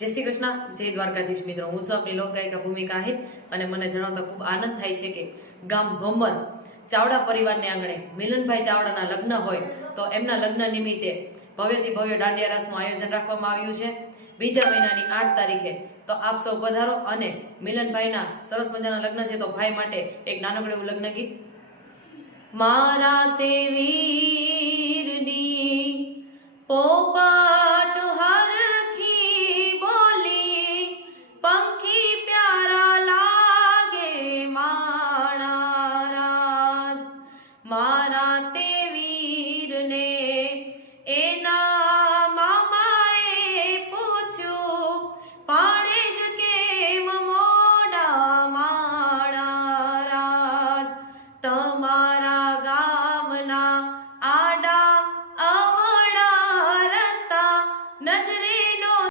જય શ્રી કૃષ્ણ, જય દ્વારકાધીશ મિત્રો. હું છું આપની લોકગાયિકા ભૂમિકા આહિર અને મને જણાવતા ખૂબ આનંદ થાય છે કે ગામ ભમર ચાવડા પરિવારને આંગણે મિલનભાઈ ચાવડાના લગ્ન હોય તો એમના લગ્ન નિમિત્તે ભવ્યથી ભવ્ય દાંડિયા રાસનું આયોજન રાખવામાં આવ્યું છે. બીજા મહિનાની 8 તારીખે તો આપ સૌ પધારો અને મિલનભાઈના સરસ મજાના લગ્ન છે તો ભાઈ માટે એક નાનકડું એવું લગ્ન ગીત. મારા તે વીરની પોપા